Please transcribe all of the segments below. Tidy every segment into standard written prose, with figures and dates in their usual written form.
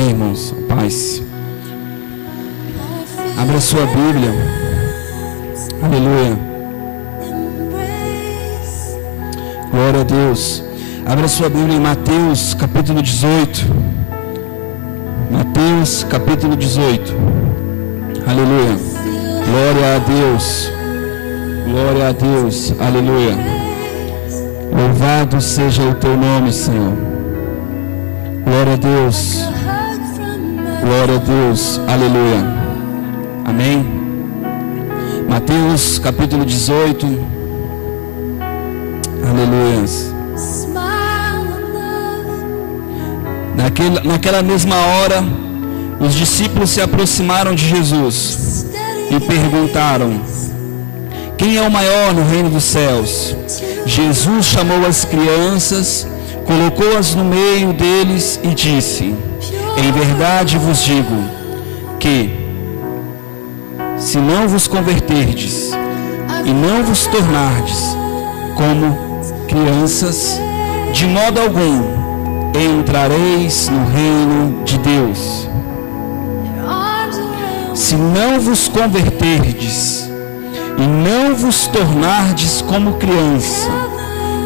Amém, irmãos? Paz. Abra sua Bíblia. Aleluia. Glória a Deus. Abra sua Bíblia em Mateus capítulo 18. Mateus capítulo 18. Aleluia. Glória a Deus. Glória a Deus. Aleluia. Louvado seja o teu nome, Senhor. Glória a Deus. Glória a Deus. Aleluia. Amém. Mateus capítulo 18. Aleluia. Naquela mesma hora, os discípulos se aproximaram de Jesus e perguntaram: quem é o maior no reino dos céus? Jesus chamou as crianças, colocou-as no meio deles e disse: em verdade vos digo que, se não vos converterdes e não vos tornardes como crianças, de modo algum entrareis no reino de Deus. Se não vos converterdes e não vos tornardes como criança,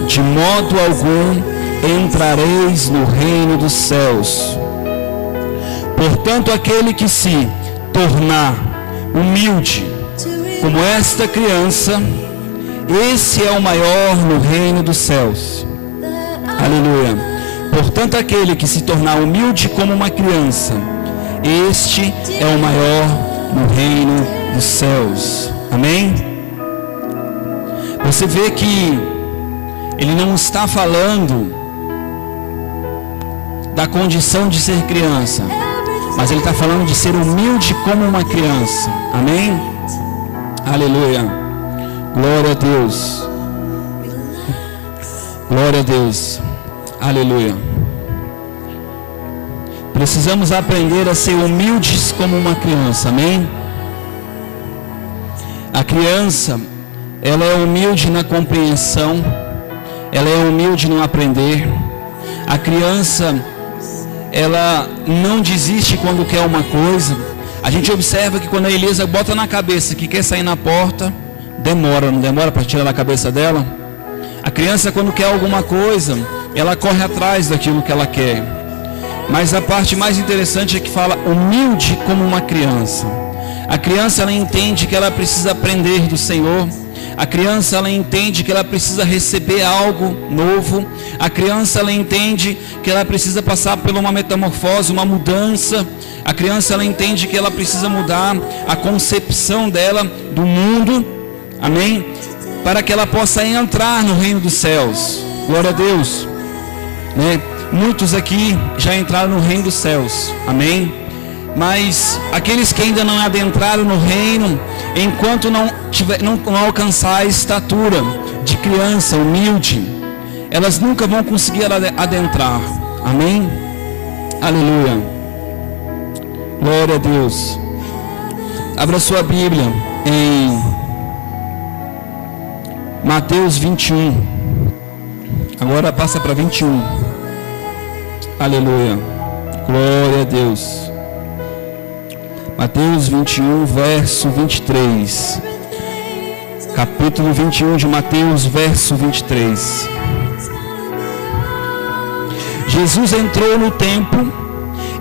de modo algum entrareis no reino dos céus. Portanto, aquele que se tornar humilde como esta criança, esse é o maior no reino dos céus. Aleluia. Portanto, aquele que se tornar humilde como uma criança, este é o maior no reino dos céus. Amém? Você vê que ele não está falando da condição de ser criança, mas ele está falando de ser humilde como uma criança. Amém? Aleluia. Glória a Deus. Glória a Deus. Aleluia. Precisamos aprender a ser humildes como uma criança. Amém? A criança, ela é humilde na compreensão, ela é humilde no aprender. A criança, ela não desiste quando quer uma coisa. A gente observa que quando a Elisa bota na cabeça que quer sair na porta, não demora para tirar da cabeça dela? A criança, quando quer alguma coisa, ela corre atrás daquilo que ela quer. Mas a parte mais interessante é que fala humilde como uma criança. A criança, ela entende que ela precisa aprender do Senhor. A criança, ela entende que ela precisa receber algo novo. A criança, ela entende que ela precisa passar por uma metamorfose, uma mudança. A criança, ela entende que ela precisa mudar a concepção dela do mundo. Amém? Para que ela possa entrar no reino dos céus. Glória a Deus. Né? Muitos aqui já entraram no reino dos céus. Amém? Mas aqueles que ainda não adentraram no reino, enquanto não alcançar a estatura de criança humilde, elas nunca vão conseguir adentrar. Amém? Aleluia. Glória a Deus. Abra sua Bíblia em Mateus 21. Agora passa para 21. Aleluia. Glória a Deus. Mateus 21, verso 23. Capítulo 21 de Mateus, verso 23. Jesus entrou no templo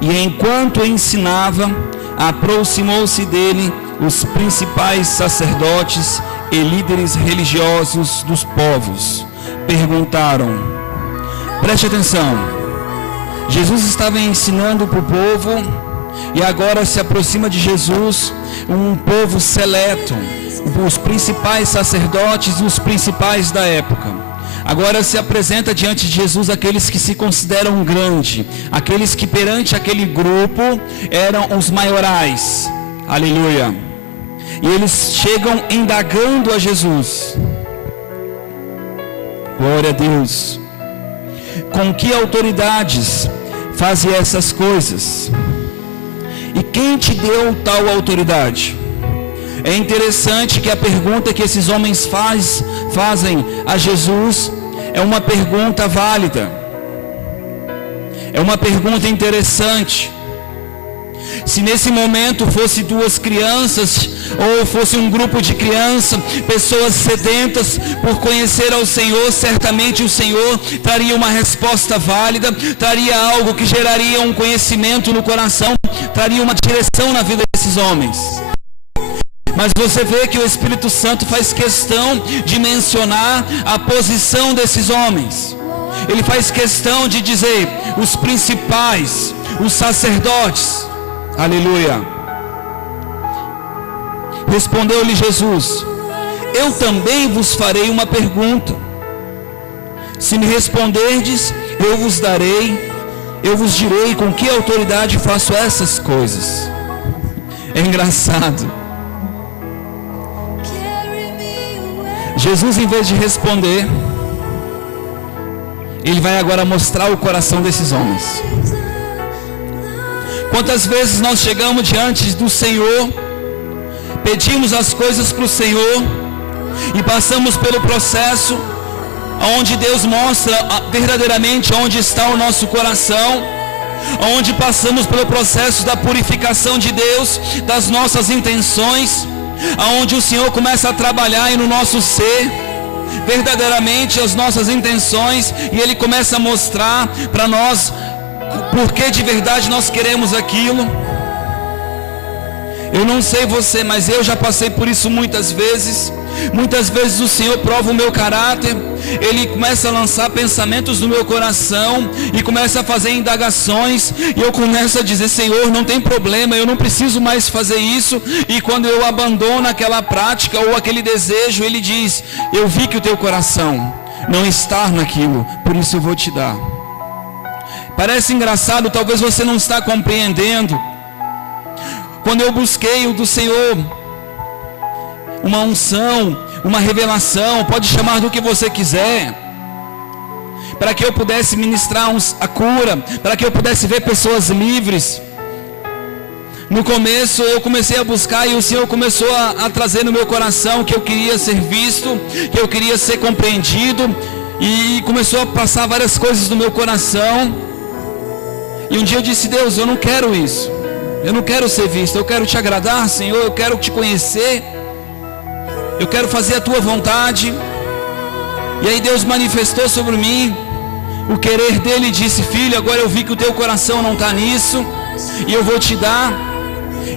e, enquanto ensinava, aproximou-se dele os principais sacerdotes e líderes religiosos dos povos. Perguntaram, preste atenção, Jesus estava ensinando para o povo e agora se aproxima de Jesus um povo seleto, os principais sacerdotes e os principais da época. Agora se apresenta diante de Jesus aqueles que se consideram grandes, aqueles que perante aquele grupo eram os maiorais. Aleluia. E eles chegam indagando a Jesus. Glória a Deus. Com que autoridades fazem essas coisas? E quem te deu tal autoridade? É interessante que a pergunta que esses homens fazem a Jesus é uma pergunta válida. É uma pergunta interessante. Se nesse momento fosse 2 crianças, ou fosse um grupo de crianças, pessoas sedentas por conhecer ao Senhor, certamente o Senhor traria uma resposta válida, traria algo que geraria um conhecimento no coração, traria uma direção na vida desses homens. Mas você vê que o Espírito Santo faz questão de mencionar a posição desses homens. Ele faz questão de dizer, os principais, os sacerdotes. Aleluia. Respondeu-lhe Jesus: eu também vos farei uma pergunta. Se me responderdes, eu vos direi com que autoridade faço essas coisas. É engraçado. Jesus, em vez de responder, ele vai agora mostrar o coração desses homens. Quantas vezes nós chegamos diante do Senhor, pedimos as coisas para o Senhor e passamos pelo processo onde Deus mostra verdadeiramente onde está o nosso coração, onde passamos pelo processo da purificação de Deus, das nossas intenções, onde o Senhor começa a trabalhar no nosso ser, verdadeiramente as nossas intenções, e Ele começa a mostrar para nós porque de verdade nós queremos aquilo. Eu não sei você, mas eu já passei por isso muitas vezes. Muitas vezes o Senhor prova o meu caráter, Ele começa a lançar pensamentos no meu coração e começa a fazer indagações, e eu começo a dizer: Senhor, não tem problema, eu não preciso mais fazer isso. E quando eu abandono aquela prática ou aquele desejo, Ele diz: eu vi que o teu coração não está naquilo, por isso eu vou te dar. Parece engraçado, talvez você não está compreendendo. Quando eu busquei o do Senhor uma unção, uma revelação, pode chamar do que você quiser, para que eu pudesse ministrar a cura, para que eu pudesse ver pessoas livres. No começo eu comecei a buscar e o Senhor começou a trazer no meu coração que eu queria ser visto, que eu queria ser compreendido, e começou a passar várias coisas no meu coração. E um dia eu disse: Deus, eu não quero isso, eu não quero ser visto, eu quero te agradar, Senhor, eu quero te conhecer, eu quero fazer a tua vontade. E aí Deus manifestou sobre mim o querer dele e disse: filho, agora eu vi que o teu coração não está nisso, e eu vou te dar.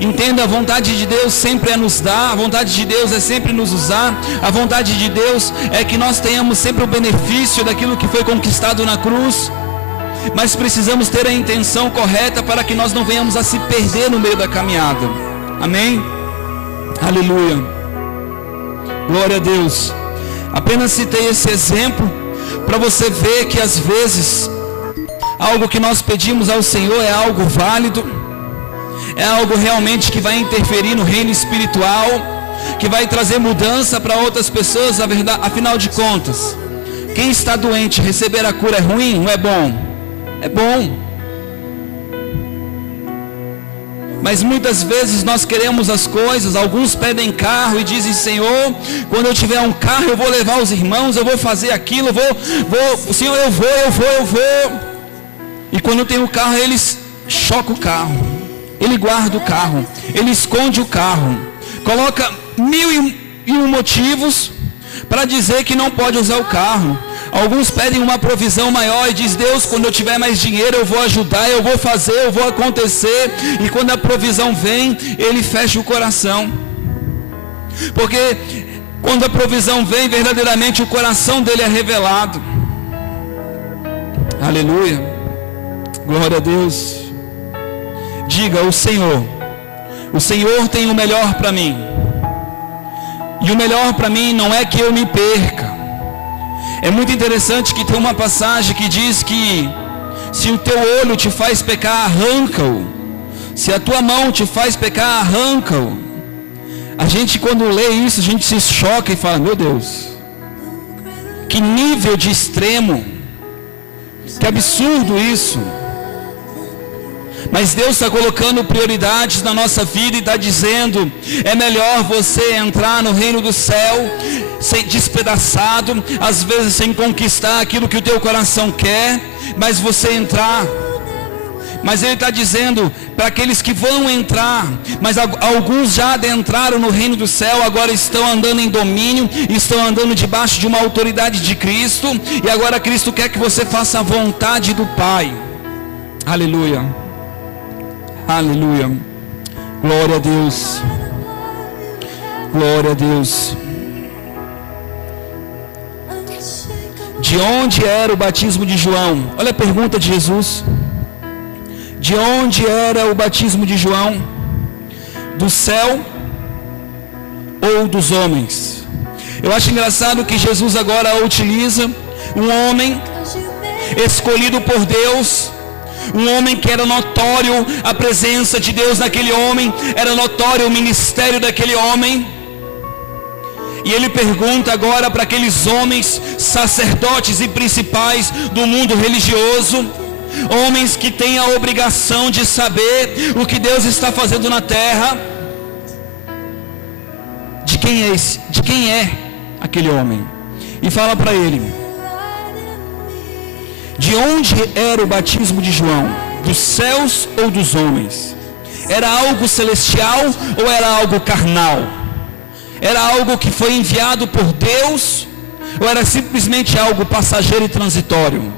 Entenda, a vontade de Deus sempre é nos dar, a vontade de Deus é sempre nos usar, a vontade de Deus é que nós tenhamos sempre o benefício daquilo que foi conquistado na cruz. Mas precisamos ter a intenção correta para que nós não venhamos a se perder no meio da caminhada. Amém? Aleluia. Glória a Deus. Apenas citei esse exemplo para você ver que às vezes algo que nós pedimos ao Senhor é algo válido, é algo realmente que vai interferir no reino espiritual, que vai trazer mudança para outras pessoas. Afinal de contas, quem está doente, receber a cura é ruim? Não é bom? É bom. Mas muitas vezes nós queremos as coisas. Alguns pedem carro e dizem: Senhor, quando eu tiver um carro eu vou levar os irmãos, eu vou fazer aquilo, Senhor, eu vou. E quando tem o carro, eles chocam o carro, ele guarda o carro, ele esconde o carro, coloca 1001 motivos para dizer que não pode usar o carro. Alguns pedem uma provisão maior e diz: Deus, quando eu tiver mais dinheiro eu vou ajudar, eu vou fazer, eu vou acontecer. E quando a provisão vem, ele fecha o coração. Porque quando a provisão vem, verdadeiramente o coração dele é revelado. Aleluia. Glória a Deus. Diga: o Senhor tem o melhor para mim. E o melhor para mim não é que eu me perca. É muito interessante que tem uma passagem que diz que se o teu olho te faz pecar, arranca-o. Se a tua mão te faz pecar, arranca-o. A gente, quando lê isso, a gente se choca e fala: meu Deus, que nível de extremo, que absurdo isso. Mas Deus está colocando prioridades na nossa vida e está dizendo: é melhor você entrar no reino do céu despedaçado, às vezes sem conquistar aquilo que o teu coração quer, mas você entrar. Mas ele está dizendo para aqueles que vão entrar, mas alguns já adentraram no reino do céu, agora estão andando em domínio, estão andando debaixo de uma autoridade de Cristo, e agora Cristo quer que você faça a vontade do Pai. Aleluia, aleluia, glória a Deus, glória a Deus. De onde era o batismo de João? Olha a pergunta de Jesus. De onde era o batismo de João? Do céu ou dos homens? Eu acho engraçado que Jesus agora utiliza um homem escolhido por Deus, um homem que era notório a presença de Deus naquele homem, era notório o ministério daquele homem. E ele pergunta agora para aqueles homens, sacerdotes e principais do mundo religioso, homens que têm a obrigação de saber o que Deus está fazendo na terra, de quem é aquele homem? E fala para ele: de onde era o batismo de João? Dos céus ou dos homens? Era algo celestial ou era algo carnal? Era algo que foi enviado por Deus ou era simplesmente algo passageiro e transitório?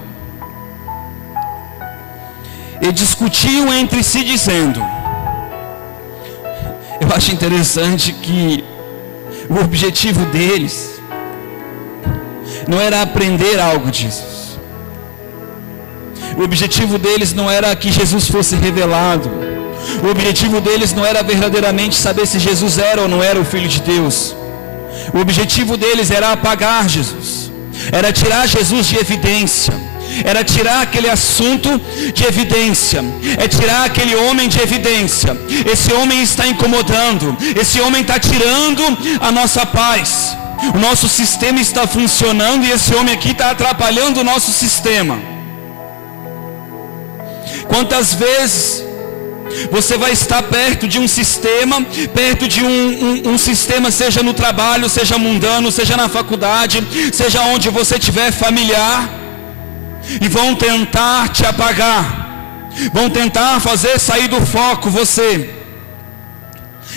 E discutiam entre si dizendo, eu acho interessante que o objetivo deles não era aprender algo de Jesus. O objetivo deles não era que Jesus fosse revelado. O objetivo deles não era verdadeiramente saber se Jesus era ou não era o Filho de Deus. O objetivo deles era apagar Jesus, era tirar Jesus de evidência, era tirar aquele assunto de evidência, é tirar aquele homem de evidência. Esse homem está incomodando, esse homem está tirando a nossa paz, o nosso sistema está funcionando e esse homem aqui está atrapalhando o nosso sistema. Quantas vezes você vai estar perto de um sistema, perto de um sistema, seja no trabalho, seja mundano, seja na faculdade, seja onde você estiver familiar, e vão tentar te apagar, vão tentar fazer sair do foco você,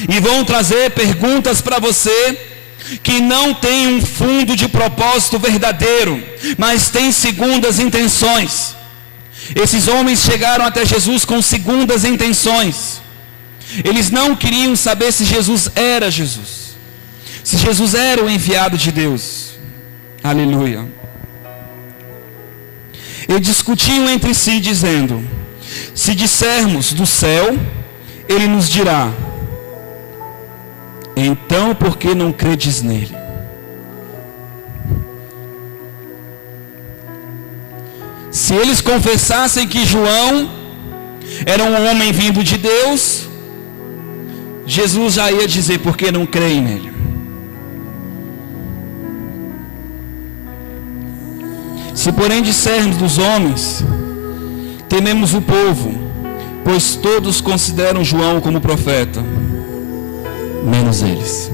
e vão trazer perguntas para você que não tem um fundo de propósito verdadeiro, mas tem segundas intenções. Esses homens chegaram até Jesus com segundas intenções. Eles não queriam saber se Jesus era Jesus, se Jesus era o enviado de Deus. Aleluia. Eles discutiam entre si dizendo, se dissermos do céu, ele nos dirá, então por que não credes nele? Se eles confessassem que João era um homem vindo de Deus, Jesus já ia dizer, por que não creem nele? Se porém dissermos dos homens, tememos o povo, pois todos consideram João como profeta, menos eles.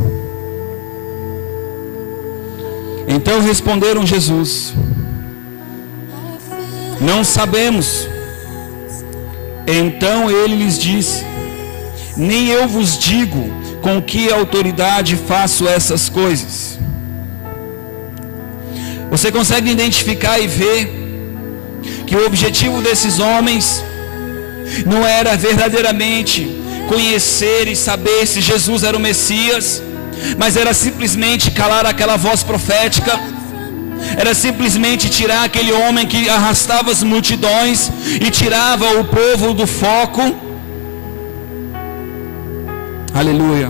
Então responderam Jesus, não sabemos. Então ele lhes disse, nem eu vos digo com que autoridade faço essas coisas. Você consegue identificar e ver que o objetivo desses homens não era verdadeiramente conhecer e saber se Jesus era o Messias, mas era simplesmente calar aquela voz profética, era simplesmente tirar aquele homem que arrastava as multidões e tirava o povo do foco. Aleluia.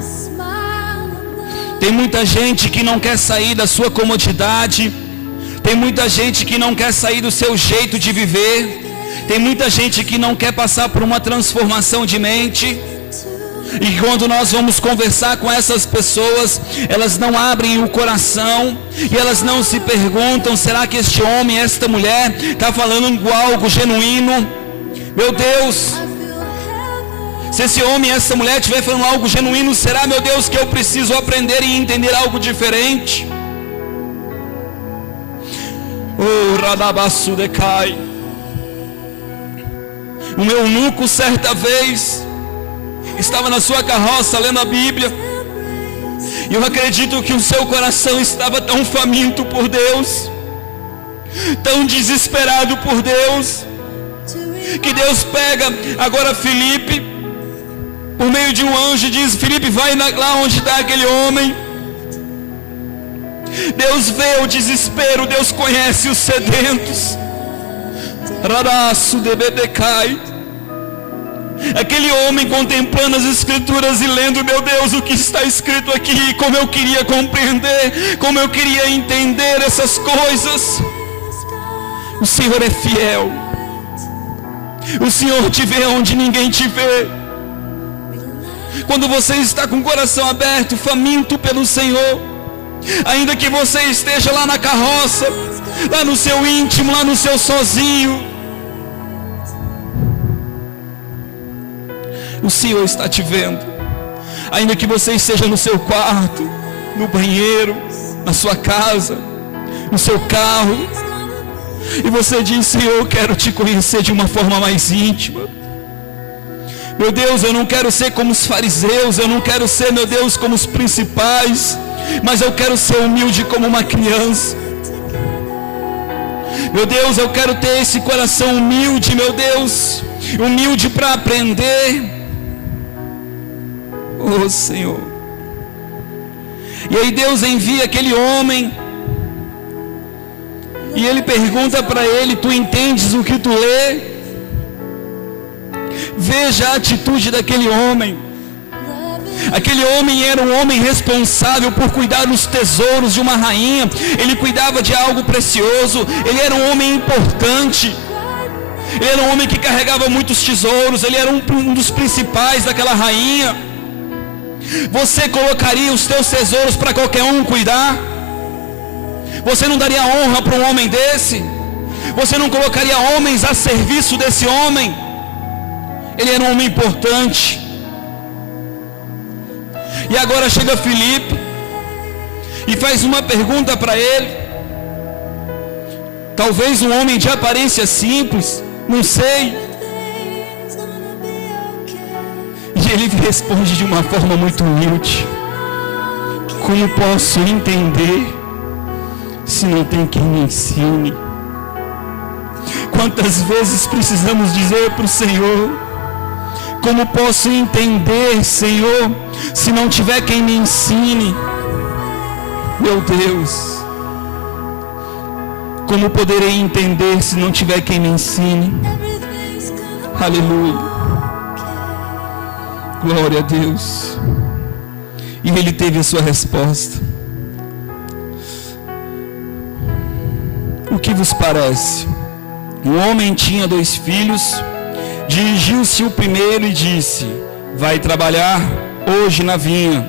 Tem muita gente que não quer sair da sua comodidade, tem muita gente que não quer sair do seu jeito de viver, tem muita gente que não quer passar por uma transformação de mente. E quando nós vamos conversar com essas pessoas, elas não abrem o coração e elas não se perguntam, será que este homem, esta mulher está falando algo genuíno? Meu Deus, se esse homem e essa mulher estiver falando algo genuíno, será, meu Deus, que eu preciso aprender e entender algo diferente? Oh, Radabasu decai. Um eunuco certa vez estava na sua carroça lendo a Bíblia, e eu acredito que o seu coração estava tão faminto por Deus, tão desesperado por Deus, que Deus pega agora Filipe, por meio de um anjo, e diz: Filipe, vai lá onde está aquele homem. Deus vê o desespero, Deus conhece os sedentos. Raraço de Bedecai. Aquele homem contemplando as escrituras e lendo: meu Deus, o que está escrito aqui? Como eu queria compreender, como eu queria entender essas coisas. O Senhor é fiel. O Senhor te vê onde ninguém te vê. Quando você está com o coração aberto, faminto pelo Senhor, ainda que você esteja lá na carroça, lá no seu íntimo, lá no seu sozinho, o Senhor está te vendo. Ainda que você esteja no seu quarto, no banheiro, na sua casa, no seu carro, e você diz: Senhor, eu quero te conhecer de uma forma mais íntima. Meu Deus, eu não quero ser como os fariseus, eu não quero ser, meu Deus, como os principais, mas eu quero ser humilde como uma criança. Meu Deus, eu quero ter esse coração humilde, meu Deus, humilde para aprender. Oh Senhor. E aí Deus envia aquele homem, e ele pergunta para ele: tu entendes o que tu lê? Veja a atitude daquele homem. Aquele homem era um homem responsável por cuidar dos tesouros de uma rainha. Ele cuidava de algo precioso. Ele era um homem importante. Ele era um homem que carregava muitos tesouros. Ele era um dos principais daquela rainha. Você colocaria os teus tesouros para qualquer um cuidar? Você não daria honra para um homem desse? Você não colocaria homens a serviço desse homem? Ele era um homem importante. E agora chega Filipe e faz uma pergunta para ele. Talvez um homem de aparência simples, não sei. E ele responde de uma forma muito humilde: como posso entender se não tem quem me ensine? Quantas vezes precisamos dizer para o Senhor: como posso entender, Senhor, se não tiver quem me ensine? Meu Deus, como poderei entender se não tiver quem me ensine? Aleluia, glória a Deus. E ele teve a sua resposta. O que vos parece? Um homem tinha 2 filhos. Dirigiu-se o primeiro e disse: vai trabalhar hoje na vinha.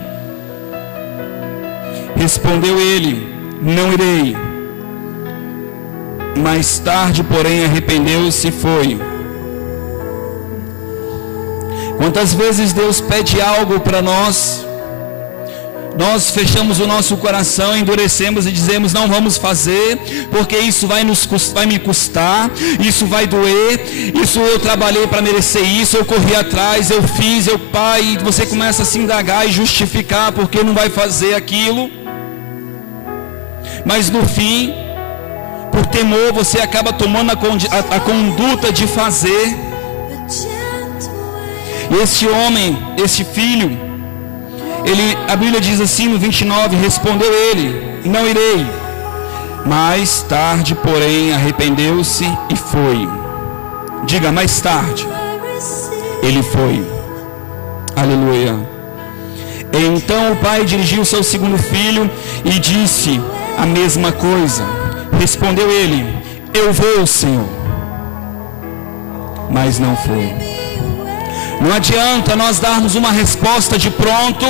Respondeu ele: não irei. Mais tarde, porém, arrependeu-se e foi. Quantas vezes Deus pede algo para nós, nós fechamos o nosso coração, endurecemos e dizemos: não vamos fazer, porque isso vai me custar, isso vai doer, isso eu trabalhei para merecer isso, eu corri atrás, eu fiz, pai, e você começa a se indagar e justificar porque não vai fazer aquilo. Mas no fim, por temor, você acaba tomando a conduta de fazer. E esse homem, esse filho, a Bíblia diz assim no 29, respondeu ele: não irei. Mais tarde, porém, arrependeu-se e foi. Diga: mais tarde, ele foi. Aleluia. Então o pai dirigiu-se ao segundo filho e disse a mesma coisa. Respondeu ele: eu vou, Senhor. Mas não foi. Não adianta nós darmos uma resposta de pronto,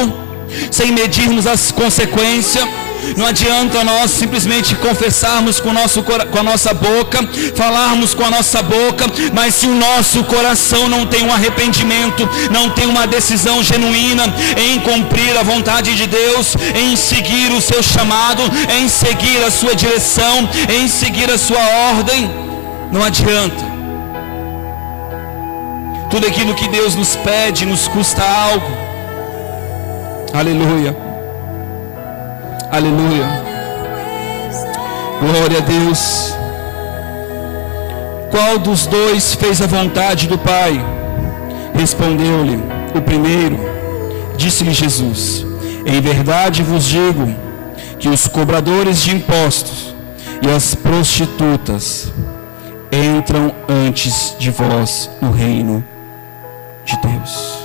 sem medirmos as consequências. Não adianta nós simplesmente confessarmos com a nossa boca, falarmos com a nossa boca, mas se o nosso coração não tem um arrependimento, não tem uma decisão genuína em cumprir a vontade de Deus, em seguir o seu chamado, em seguir a sua direção, em seguir a sua ordem, não adianta. tudo aquilo que Deus nos pede nos custa algo. Aleluia. Aleluia. Glória a Deus. Qual dos dois fez a vontade do Pai? Respondeu-lhe o primeiro. Disse-lhe Jesus: em verdade vos digo que os cobradores de impostos e as prostitutas entram antes de vós no reino de Deus.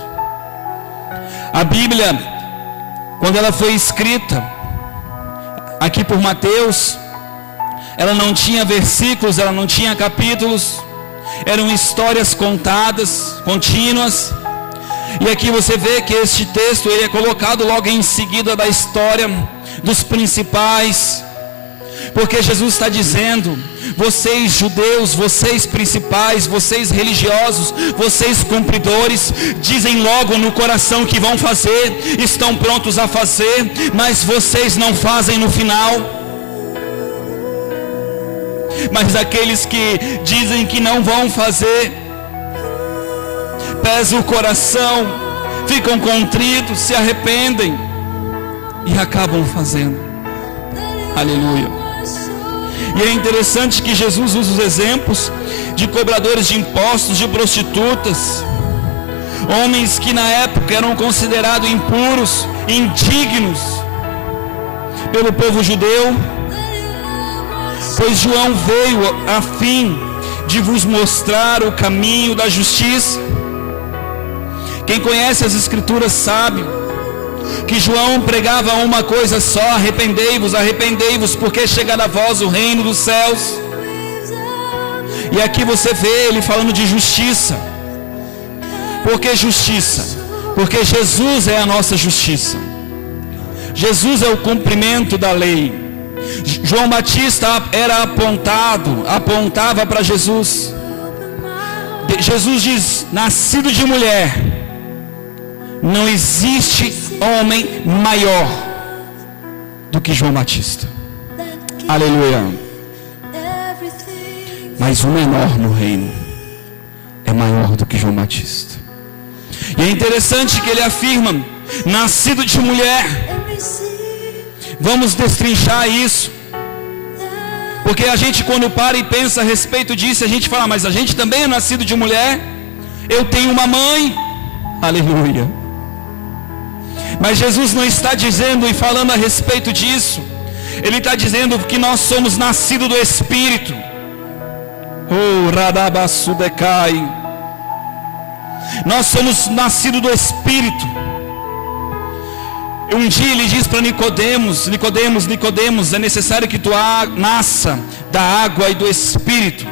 A Bíblia, quando ela foi escrita aqui por Mateus, ela não tinha versículos, ela não tinha capítulos, eram histórias contadas, contínuas. E aqui você vê que este texto ele é colocado logo em seguida da história dos principais, porque Jesus está dizendo: vocês judeus, vocês principais, vocês religiosos, vocês cumpridores, dizem logo no coração que vão fazer, estão prontos a fazer, mas vocês não fazem no final. Mas aqueles que dizem que não vão fazer, pesam o coração, ficam contritos, se arrependem e acabam fazendo. Aleluia. E é interessante que Jesus usa os exemplos de cobradores de impostos, de prostitutas, homens que na época eram considerados impuros, indignos pelo povo judeu, pois João veio a fim de vos mostrar o caminho da justiça. Quem conhece as Escrituras sabe que João pregava uma coisa só: arrependei-vos, arrependei-vos, porque chegará a vós o reino dos céus. E aqui você vê ele falando de justiça. Por que justiça? Porque Jesus é a nossa justiça. Jesus é o cumprimento da lei. João Batista era apontava para Jesus. Jesus diz: nascido de mulher, não existe homem maior do que João Batista. Aleluia. Mas o menor no reino é maior do que João Batista. E é interessante que ele afirma: nascido de mulher. Vamos destrinchar isso, porque a gente, quando para e pensa a respeito disso, a gente fala: mas a gente também é nascido de mulher. Eu tenho uma mãe. Aleluia. Mas Jesus não está dizendo e falando a respeito disso. Ele está dizendo que nós somos nascidos do Espírito. Oh, Radabasudecai. Nós somos nascidos do Espírito. Um dia ele diz para Nicodemos: Nicodemos, é necessário que tu nasça da água e do Espírito.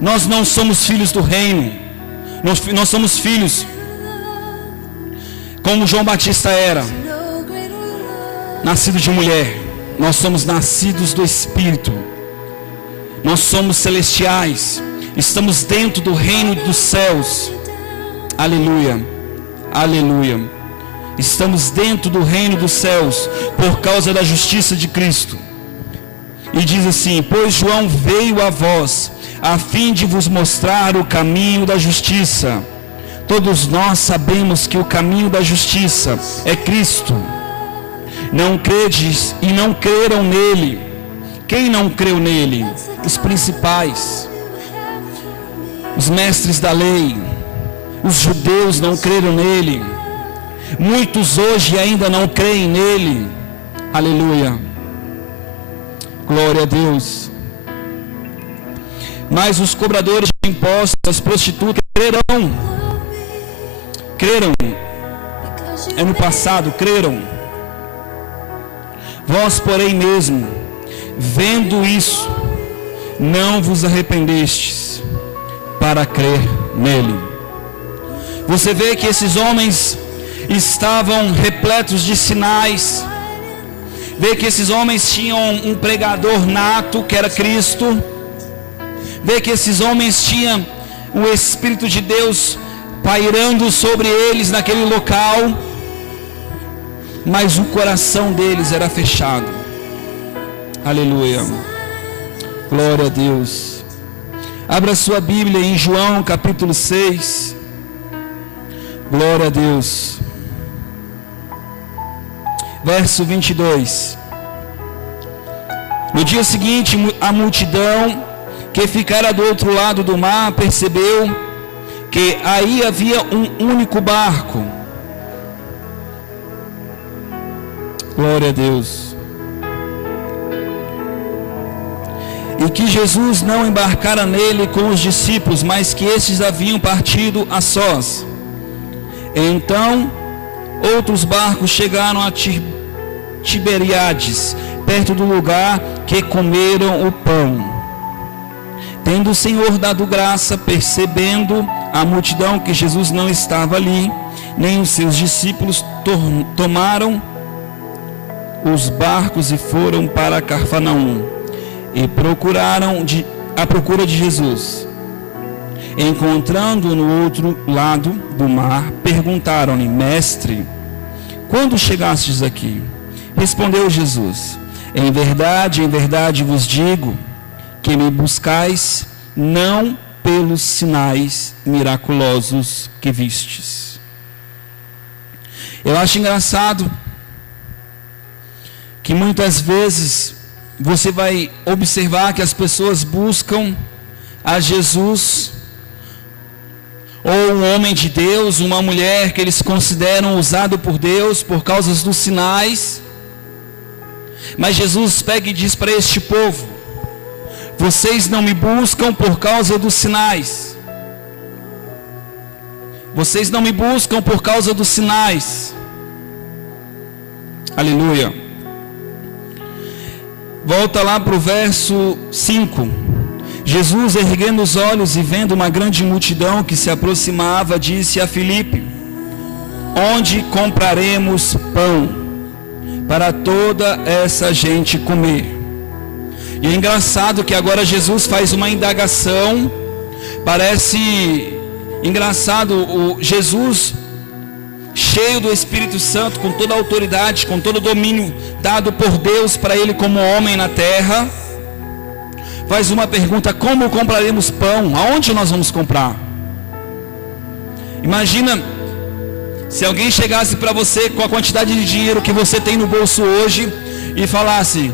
Nós não somos filhos do reino, nós somos filhos como João Batista era, nascido de mulher. Nós somos nascidos do Espírito. Nós somos celestiais, estamos dentro do reino dos céus. Aleluia, aleluia. Estamos dentro do reino dos céus por causa da justiça de Cristo. E diz assim: pois João veio a vós a fim de vos mostrar o caminho da justiça. Todos nós sabemos que o caminho da justiça é Cristo. Não credes e não creram nele. Quem não creu nele? Os principais, os mestres da lei. Os judeus não creram nele. Muitos hoje ainda não creem nele. Aleluia. Glória a Deus. Mas os cobradores de impostos, as prostitutas, creram. É no passado, creram. Vós, porém, mesmo, vendo isso, não vos arrependestes para crer nele. Você vê que esses homens estavam repletos de sinais. Vê que esses homens tinham um pregador nato, que era Cristo. Vê que esses homens tinham o Espírito de Deus pairando sobre eles naquele local. Mas o coração deles era fechado. Aleluia. Glória a Deus. Abra sua Bíblia em João capítulo 6. Glória a Deus. Verso 22. No dia seguinte, a multidão que ficara do outro lado do mar percebeu que aí havia um único barco. Glória a Deus. E que Jesus não embarcara nele com os discípulos, mas que estes haviam partido a sós. Então, outros barcos chegaram a Tiberíades, perto do lugar que comeram o pão. Tendo o Senhor dado graça, percebendo a multidão que Jesus não estava ali, nem os seus discípulos, tomaram os barcos e foram para Cafarnaum, e procuraram a procura de Jesus. Encontrando-o no outro lado do mar, perguntaram-lhe: Mestre, quando chegastes aqui? Respondeu Jesus: em verdade vos digo, que me buscais não pelos sinais miraculosos que vistes. Eu acho engraçado que muitas vezes você vai observar que as pessoas buscam a Jesus, ou um homem de Deus, uma mulher que eles consideram usado por Deus por causa dos sinais. Mas Jesus pega e diz para este povo: vocês não me buscam por causa dos sinais. Vocês não me buscam por causa dos sinais. Aleluia. Volta lá para o verso 5. Jesus, erguendo os olhos e vendo uma grande multidão que se aproximava, disse a Filipe: onde compraremos pão para toda essa gente comer? E é engraçado que agora Jesus faz uma indagação. Parece engraçado, Jesus, cheio do Espírito Santo, com toda a autoridade, com todo o domínio dado por Deus para ele como homem na terra, faz uma pergunta: como compraremos pão? Aonde nós vamos comprar? Imagina se alguém chegasse para você com a quantidade de dinheiro que você tem no bolso hoje e falasse: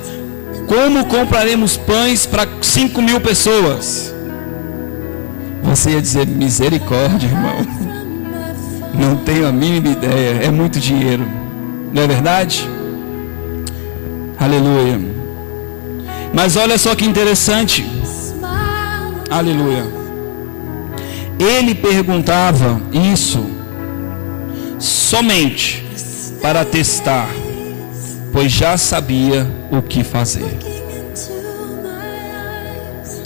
como compraremos pães para 5.000 pessoas? Você ia dizer: misericórdia, irmão, não tenho a mínima ideia, é muito dinheiro, não é verdade? Aleluia. Mas olha só que interessante, aleluia, ele perguntava isso somente para testar, pois já sabia o que fazer.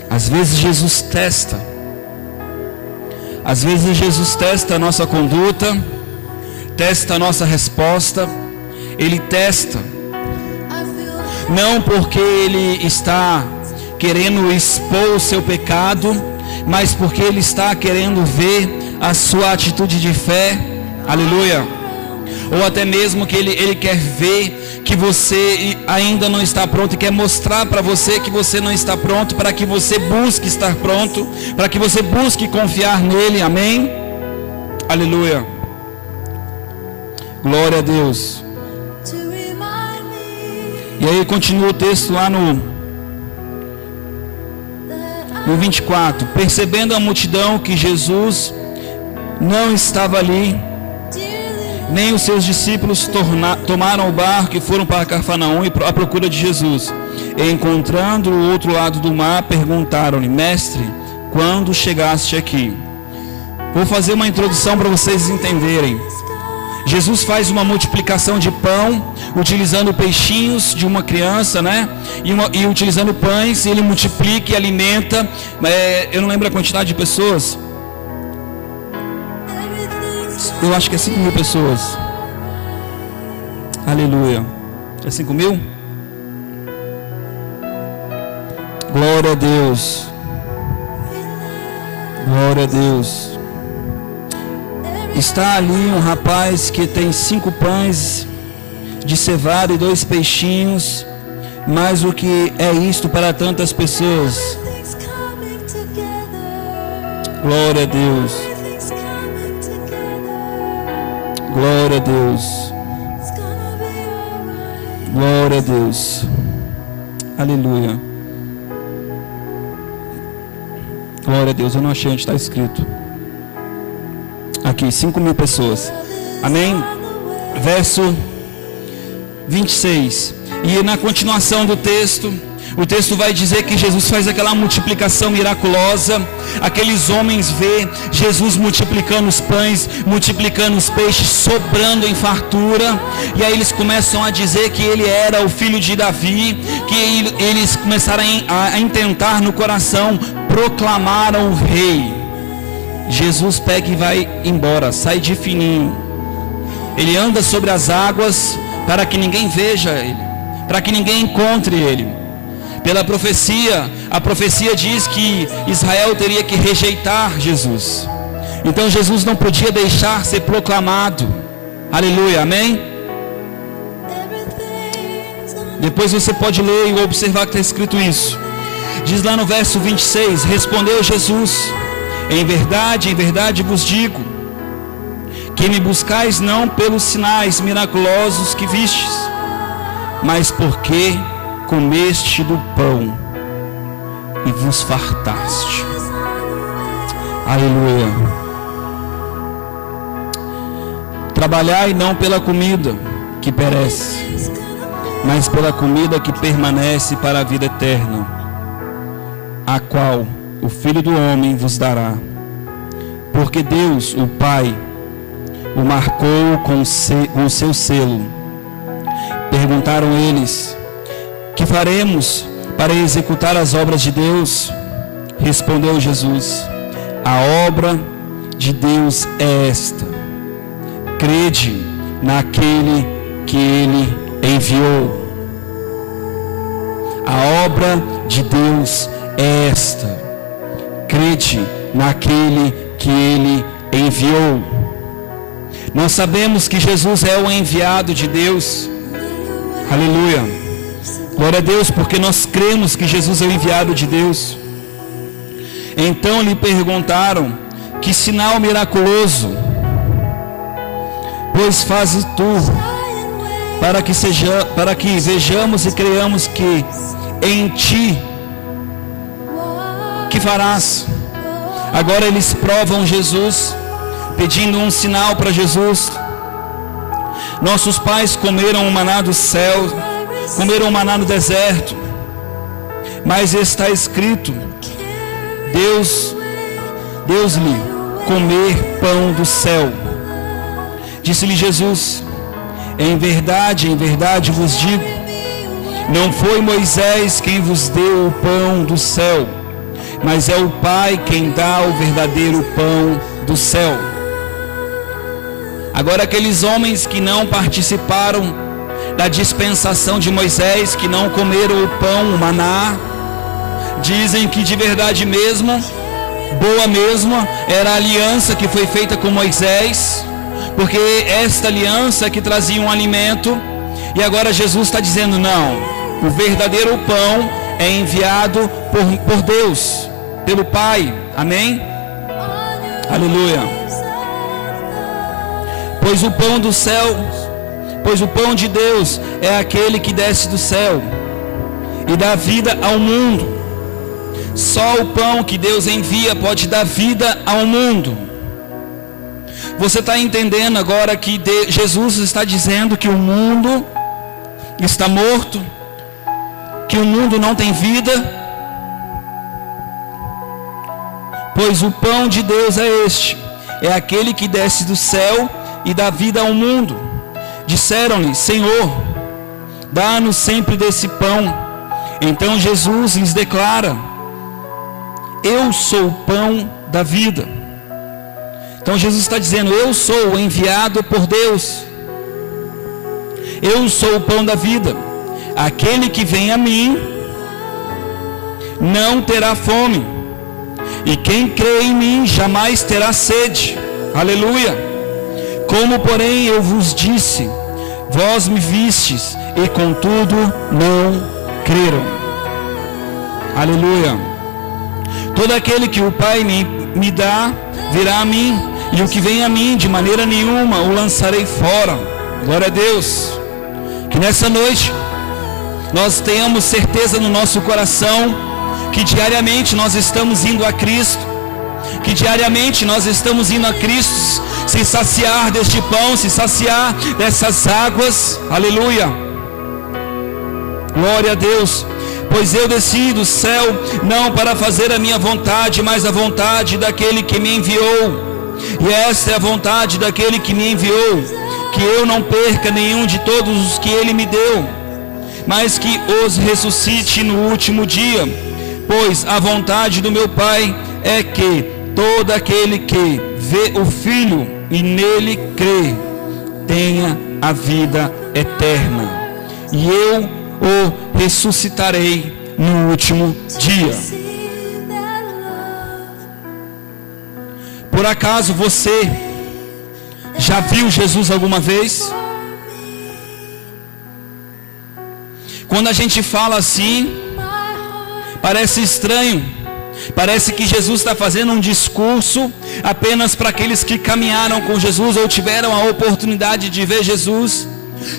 Às vezes Jesus testa. Às vezes Jesus testa a nossa conduta, testa a nossa resposta. Ele testa, não porque Ele está querendo expor o seu pecado, mas porque Ele está querendo ver a sua atitude de fé, aleluia. Ou até mesmo que Ele quer ver que você ainda não está pronto, e quer mostrar para você que você não está pronto, para que você busque estar pronto, para que você busque confiar nele, amém? Aleluia. Glória a Deus. E aí continua o texto lá no 24. Percebendo a multidão que Jesus não estava ali, nem os seus discípulos, tomaram o barco e foram para Cafarnaum à procura de Jesus. E encontrando o outro lado do mar, perguntaram-lhe: Mestre, quando chegaste aqui? Vou fazer uma introdução para vocês entenderem. Jesus faz uma multiplicação de pão, utilizando peixinhos de uma criança, né? E utilizando pães, ele multiplica e alimenta. Eu não lembro a quantidade de pessoas. Eu acho que é 5.000 pessoas. Aleluia. É 5.000? Glória a Deus. Glória a Deus. Está ali um rapaz que tem 5 pães de cevada e 2 peixinhos. Mas o que é isto para tantas pessoas? Glória a Deus. Glória a Deus. Glória a Deus. Aleluia. Glória a Deus. Eu não achei onde está escrito. Aqui, 5.000 pessoas. Amém? Verso 26. E na continuação do texto, o texto vai dizer que Jesus faz aquela multiplicação miraculosa. Aqueles homens vê Jesus multiplicando os pães, multiplicando os peixes, sobrando em fartura. E aí eles começam a dizer que ele era o filho de Davi, que eles começaram a intentar no coração, proclamaram o rei. Jesus pega e vai embora, sai de fininho. Ele anda sobre as águas para que ninguém veja ele, para que ninguém encontre ele. Pela profecia, a profecia diz que Israel teria que rejeitar Jesus. Então Jesus não podia deixar ser proclamado. Aleluia, amém? Depois você pode ler e observar que está escrito isso. Diz lá no verso 26, respondeu Jesus: em verdade vos digo, que me buscais não pelos sinais miraculosos que vistes, mas porque comeste do pão e vos fartaste. Aleluia. Trabalhai não pela comida que perece, mas pela comida que permanece para a vida eterna, a qual o Filho do Homem vos dará. Porque Deus, o Pai, o marcou com o seu selo. Perguntaram eles: que faremos para executar as obras de Deus? Respondeu Jesus: a obra de Deus é esta: crede naquele que ele enviou. A obra de Deus é esta: crede naquele que ele enviou. Nós sabemos que Jesus é o enviado de Deus. Aleluia. Glória a Deus, porque nós cremos que Jesus é o enviado de Deus. Então lhe perguntaram: que sinal miraculoso, pois fazes tu, para que vejamos e creiamos que em ti que farás. Agora eles provam Jesus, pedindo um sinal para Jesus. Nossos pais comeram o maná do céu, comeram o maná no deserto, mas está escrito: Deus-lhe comer pão do céu. Disse-lhe Jesus: em verdade vos digo, não foi Moisés quem vos deu o pão do céu, mas é o Pai quem dá o verdadeiro pão do céu. Agora aqueles homens que não participaram da dispensação de Moisés, que não comeram o pão, o maná, dizem que de verdade mesmo, boa mesmo, era a aliança que foi feita com Moisés, porque esta aliança que trazia um alimento. E agora Jesus está dizendo: não, o verdadeiro pão é enviado por Deus, pelo Pai. Amém? Aleluia. Pois o pão de Deus é aquele que desce do céu e dá vida ao mundo. Só o pão que Deus envia pode dar vida ao mundo. Você está entendendo agora que Jesus está dizendo que o mundo está morto, que o mundo não tem vida? Pois o pão de Deus é este, é aquele que desce do céu e dá vida ao mundo. Disseram-lhe: Senhor, dá-nos sempre desse pão. Então Jesus lhes declara: eu sou o pão da vida. Então Jesus está dizendo: eu sou o enviado por Deus. Eu sou o pão da vida. Aquele que vem a mim não terá fome, e quem crê em mim jamais terá sede. Aleluia. Como porém eu vos disse, vós me vistes, e contudo não creram. Aleluia. Todo aquele que o Pai me dá, virá a mim, e o que vem a mim, de maneira nenhuma o lançarei fora. Glória a Deus. Que nessa noite nós tenhamos certeza no nosso coração que diariamente nós estamos indo a Cristo, que diariamente nós estamos indo a Cristo, se saciar deste pão, se saciar dessas águas. Aleluia. Glória a Deus. Pois eu desci do céu não para fazer a minha vontade, mas a vontade daquele que me enviou. E esta é a vontade daquele que me enviou, que eu não perca nenhum de todos os que ele me deu, mas que os ressuscite no último dia. Pois a vontade do meu Pai é que todo aquele que vê o Filho e nele crê tenha a vida eterna, e eu o ressuscitarei no último dia. Por acaso você já viu Jesus alguma vez? Quando a gente fala assim, parece estranho. Parece que Jesus está fazendo um discurso apenas para aqueles que caminharam com Jesus ou tiveram a oportunidade de ver Jesus.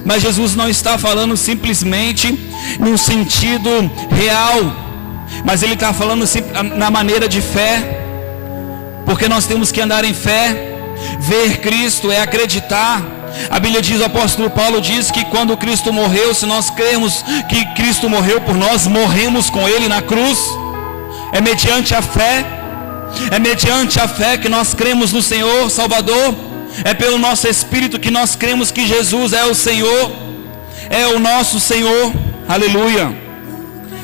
Mas Jesus não está falando simplesmente no sentido real, mas Ele está falando na maneira de fé, porque nós temos que andar em fé. Ver Cristo é acreditar. A Bíblia diz, o apóstolo Paulo diz que quando Cristo morreu, se nós cremos que Cristo morreu por nós, morremos com Ele na cruz. É mediante a fé, é mediante a fé que nós cremos no Senhor Salvador. É pelo nosso espírito que nós cremos que Jesus é o Senhor, é o nosso Senhor. Aleluia.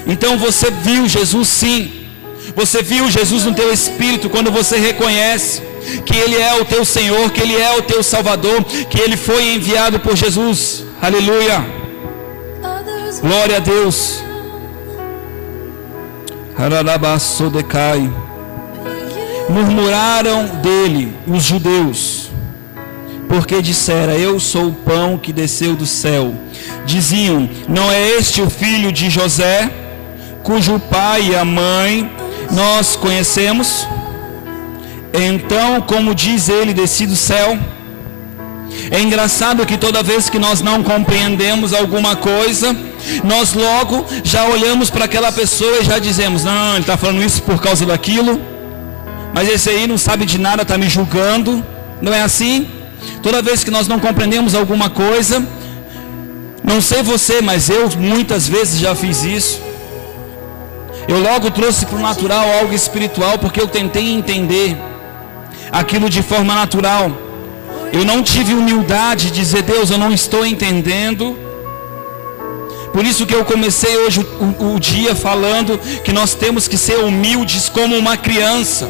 Então você viu Jesus, sim. Você viu Jesus no teu espírito quando você reconhece que Ele é o teu Senhor, que Ele é o teu Salvador, que Ele foi enviado por Jesus. Aleluia. Glória a Deus. Murmuraram dele os judeus, porque dissera, eu sou o pão que desceu do céu. Diziam, não é este o filho de José, cujo pai e a mãe nós conhecemos? Então, como diz ele, desci do céu. É engraçado que toda vez que nós não compreendemos alguma coisa, nós logo já olhamos para aquela pessoa e já dizemos, não, ele está falando isso por causa daquilo, mas esse aí não sabe de nada, está me julgando. Não é assim? Toda vez que nós não compreendemos alguma coisa, não sei você, mas eu muitas vezes já fiz isso. Eu logo trouxe para o natural algo espiritual, porque eu tentei entender aquilo de forma natural. Eu não tive humildade de dizer, Deus, eu não estou entendendo. Por isso que eu comecei hoje o dia falando que nós temos que ser humildes como uma criança.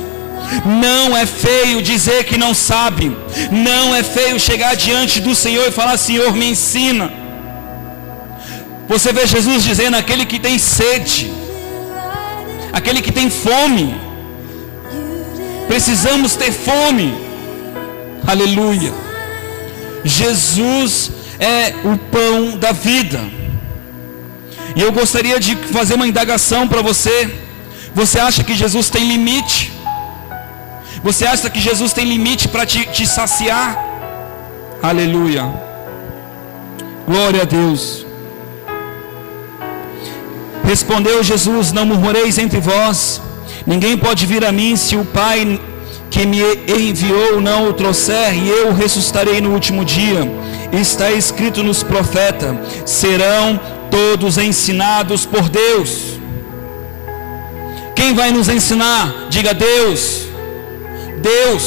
Não é feio dizer que não sabe. Não é feio chegar diante do Senhor e falar, Senhor, me ensina. Você vê Jesus dizendo, aquele que tem sede, aquele que tem fome. Precisamos ter fome. Aleluia. Jesus é o pão da vida. E eu gostaria de fazer uma indagação para você. Você acha que Jesus tem limite? Você acha que Jesus tem limite para te saciar? Aleluia. Glória a Deus. Respondeu Jesus, não murmureis entre vós. Ninguém pode vir a mim se o Pai que me enviou não o trouxer, e eu o ressuscitarei no último dia. Está escrito nos profetas, serão todos ensinados por Deus. Quem vai nos ensinar? Diga Deus. Deus.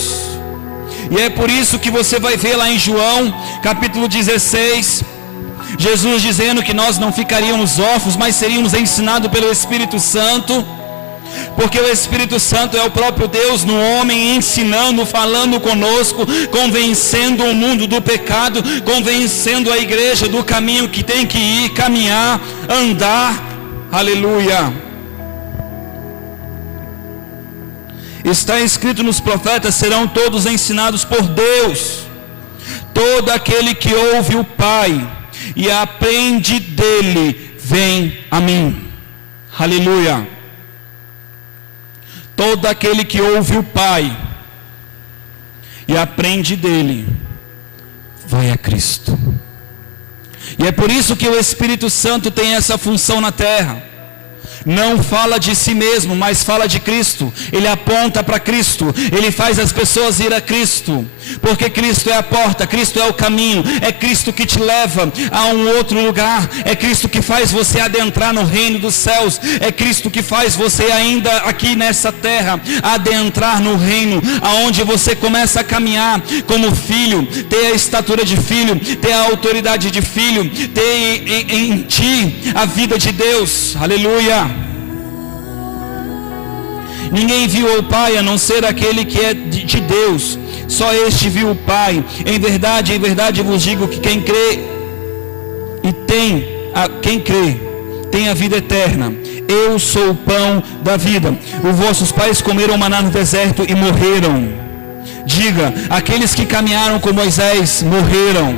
E é por isso que você vai ver lá em João capítulo 16, Jesus dizendo que nós não ficaríamos órfãos, mas seríamos ensinados pelo Espírito Santo. Porque o Espírito Santo é o próprio Deus no homem, ensinando, falando conosco, convencendo o mundo do pecado, convencendo a igreja do caminho que tem que ir, caminhar, andar. Aleluia. Está escrito nos profetas, serão todos ensinados por Deus. Todo aquele que ouve o Pai e aprende dele, vem a mim. Aleluia. Todo aquele que ouve o Pai e aprende dele, vai a Cristo. E é por isso que o Espírito Santo tem essa função na terra. Não fala de si mesmo, mas fala de Cristo. Ele aponta para Cristo. Ele faz as pessoas ir a Cristo. Porque Cristo é a porta, Cristo é o caminho. É Cristo que te leva a um outro lugar. É Cristo que faz você adentrar no reino dos céus. É Cristo que faz você ainda aqui nessa terra adentrar no reino, aonde você começa a caminhar como filho, ter a estatura de filho, ter a autoridade de filho, ter em ti a vida de Deus. Aleluia. Ninguém viu o Pai a não ser aquele que é de Deus. Só este viu o Pai. Em verdade vos digo que quem crê tem a vida eterna. Eu sou o pão da vida. Os vossos pais comeram maná no deserto e morreram. Diga, aqueles que caminharam com Moisés morreram.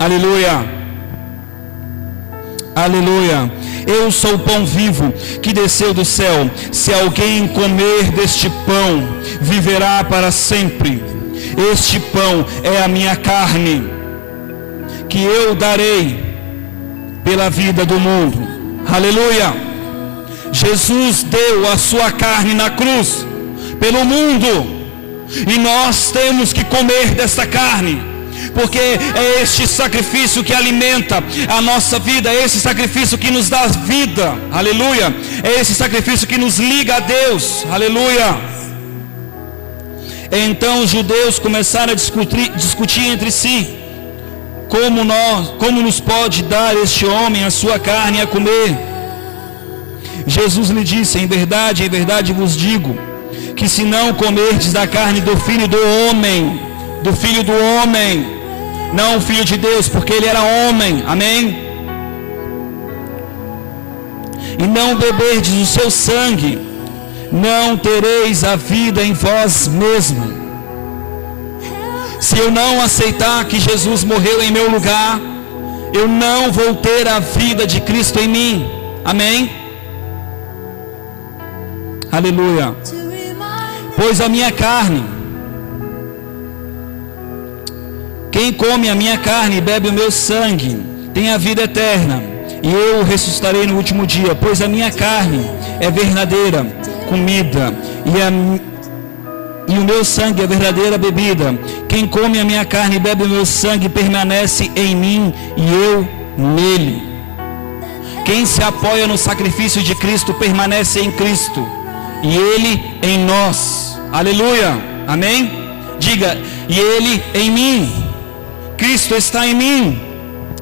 Aleluia. Aleluia. Eu sou o pão vivo que desceu do céu. Se alguém comer deste pão, viverá para sempre. Este pão é a minha carne, que eu darei pela vida do mundo. Aleluia. Jesus deu a sua carne na cruz pelo mundo, e nós temos que comer desta carne, porque é este sacrifício que alimenta a nossa vida, é esse sacrifício que nos dá vida, aleluia, é esse sacrifício que nos liga a Deus, aleluia. Então os judeus começaram a discutir entre si, como nos pode dar este homem a sua carne a comer? Jesus lhe disse, em verdade vos digo, que se não comerdes da carne do Filho do Homem, não o Filho de Deus, porque ele era homem, amém? E não beberdes o seu sangue, não tereis a vida em vós mesmo. Se eu não aceitar que Jesus morreu em meu lugar, eu não vou ter a vida de Cristo em mim, amém? Aleluia. Pois a minha carne, quem come a minha carne e bebe o meu sangue, tem a vida eterna, e eu o ressuscitarei no último dia. Pois a minha carne é verdadeira comida, e o meu sangue é verdadeira bebida. Quem come a minha carne e bebe o meu sangue permanece em mim e eu nele. Quem se apoia no sacrifício de Cristo permanece em Cristo e ele em nós. Aleluia, amém? Diga, e ele em mim. Cristo está em mim.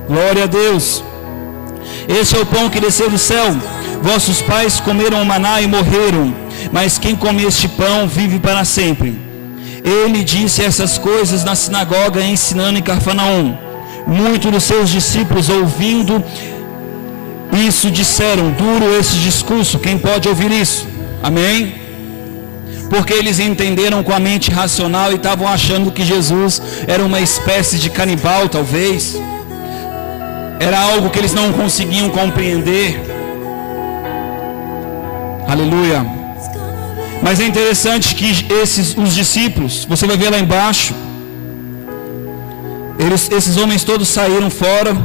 Glória a Deus. Este é o pão que desceu do céu. Vossos pais comeram o maná e morreram, mas quem come este pão vive para sempre. Ele disse essas coisas na sinagoga, ensinando em Cafarnaum. Muitos dos seus discípulos, ouvindo isso, disseram, duro esse discurso, quem pode ouvir isso? Amém? Porque eles entenderam com a mente racional e estavam achando que Jesus era uma espécie de canibal, talvez. Era algo que eles não conseguiam compreender. Aleluia. Mas é interessante que os discípulos, você vai ver lá embaixo, esses homens todos saíram fora.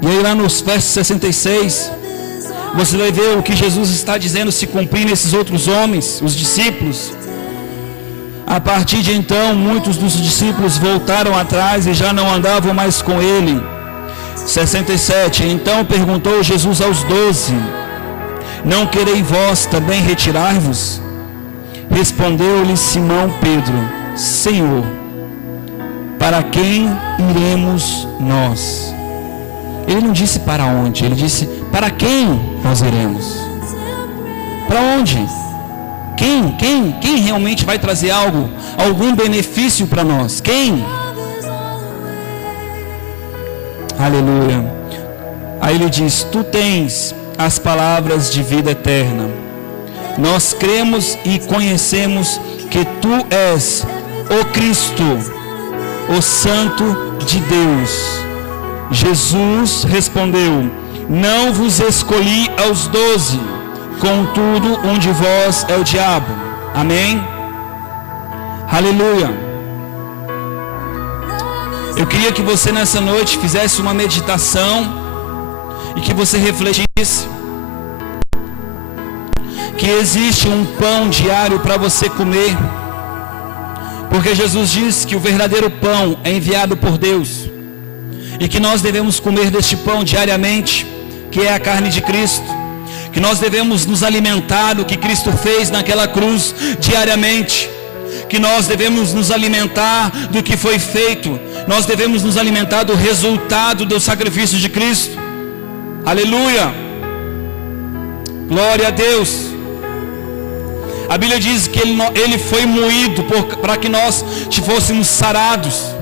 E aí lá nos versos 66, você vai ver o que Jesus está dizendo se cumprir nesses outros homens, os discípulos. A partir de então, muitos dos discípulos voltaram atrás e já não andavam mais com ele. 67, então perguntou Jesus aos 12, não quereis vós também retirar-vos? Respondeu-lhe Simão Pedro, Senhor, para quem iremos nós? Ele não disse para onde, ele disse para quem nós iremos. Para onde? Quem realmente vai trazer algum benefício para nós? Quem? Aleluia. Aí ele diz, tu tens as palavras de vida eterna. Nós cremos e conhecemos que tu és o Cristo, o Santo de Deus. Jesus respondeu, não vos escolhi aos 12, contudo um de vós é o diabo. Amém? Aleluia. Eu queria que você nessa noite fizesse uma meditação e que você refletisse que existe um pão diário para você comer, porque Jesus disse que o verdadeiro pão é enviado por Deus e que nós devemos comer deste pão diariamente, que é a carne de Cristo, que nós devemos nos alimentar do que Cristo fez naquela cruz diariamente, que nós devemos nos alimentar do que foi feito, nós devemos nos alimentar do resultado do sacrifício de Cristo. Aleluia, glória a Deus. A Bíblia diz que ele foi moído para que nós fôssemos sarados.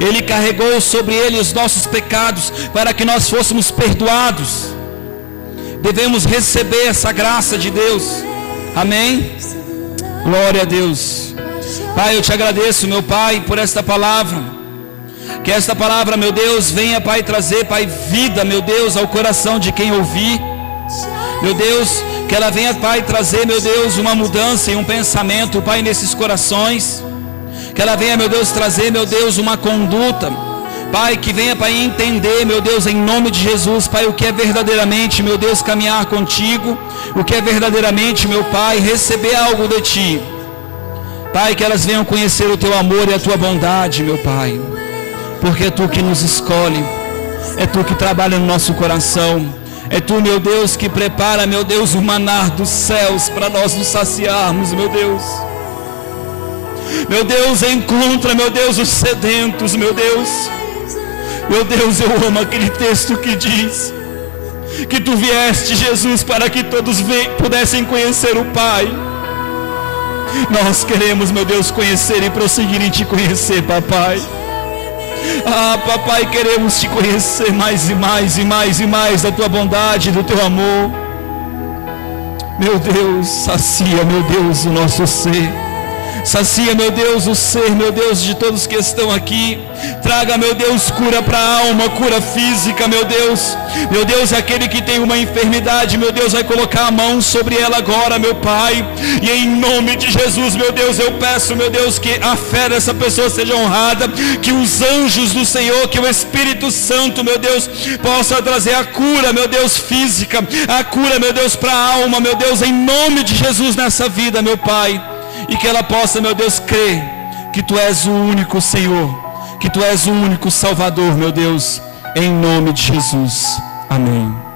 Ele carregou sobre ele os nossos pecados para que nós fôssemos perdoados. Devemos receber essa graça de Deus. Amém? Glória a Deus. Pai, eu te agradeço, meu Pai, por esta palavra. Que esta palavra, meu Deus, venha, Pai, trazer, Pai, vida, meu Deus, ao coração de quem ouvir. Meu Deus, que ela venha, Pai, trazer, meu Deus, uma mudança e um pensamento, Pai, nesses corações. Que ela venha, meu Deus, trazer, meu Deus, uma conduta, Pai, que venha, Pai, entender, meu Deus, em nome de Jesus, Pai, o que é verdadeiramente, meu Deus, caminhar contigo, o que é verdadeiramente, meu Pai, receber algo de Ti. Pai, que elas venham conhecer o Teu amor e a Tua bondade, meu Pai, porque é Tu que nos escolhe, é Tu que trabalha no nosso coração, é Tu, meu Deus, que prepara, meu Deus, o maná dos céus para nós nos saciarmos, meu Deus. Meu Deus, encontra, meu Deus, os sedentos, meu Deus. Meu Deus, eu amo aquele texto que diz que Tu vieste, Jesus, para que todos pudessem conhecer o Pai. Nós queremos, meu Deus, conhecer e prosseguir em Te conhecer, papai. Ah, papai, queremos Te conhecer mais e mais e mais e mais da Tua bondade, do Teu amor. Meu Deus, sacia, meu Deus, o nosso ser. Sacia, meu Deus, o ser, meu Deus, de todos que estão aqui. Traga, meu Deus, cura para a alma, cura física, meu Deus. Meu Deus, aquele que tem uma enfermidade, meu Deus, vai colocar a mão sobre ela agora, meu Pai. E em nome de Jesus, meu Deus, eu peço, meu Deus, que a fé dessa pessoa seja honrada. Que os anjos do Senhor, que o Espírito Santo, meu Deus, possa trazer a cura, meu Deus, física. A cura, meu Deus, para a alma, meu Deus, em nome de Jesus nessa vida, meu Pai. E que ela possa, meu Deus, crer que Tu és o único Senhor, que Tu és o único Salvador, meu Deus, em nome de Jesus. Amém.